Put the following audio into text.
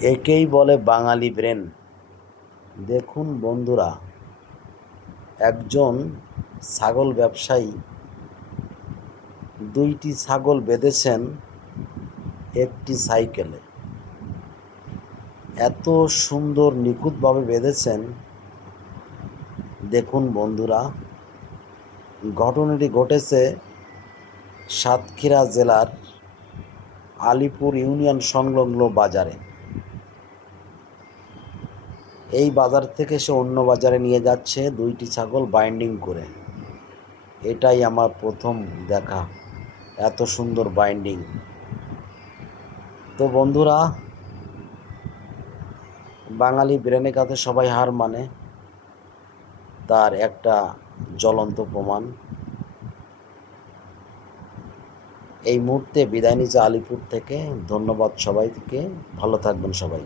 একেই বলে বাঙালি ব্রেন। দেখুন বন্ধুরা, একজন ছাগল ব্যবসায়ী 2টি ছাগল বেঁধেছেন একটি সাইকেলে। এত সুন্দর নিখুঁতভাবে বেঁধেছেন। দেখুন বন্ধুরা, ঘটনাটি ঘটেছে সাতক্ষীরা জেলার আলিপুর ইউনিয়ন সংলগ্ন বাজারে। এই বাজার থেকে সে অন্য বাজারে নিয়ে যাচ্ছে 2টি ছাগল বাইন্ডিং করে। এটাই আমার প্রথম দেখা এত সুন্দর বাইন্ডিং। তো বন্ধুরা, বাঙালি ব্রেনে কাছে সবাই হার মানে, তার একটা জ্বলন্ত প্রমাণ। এই মুহূর্তে বিদায় নিচ্ছে আলিপুর থেকে। ধন্যবাদ সবাইকে, ভালো থাকবেন সবাই।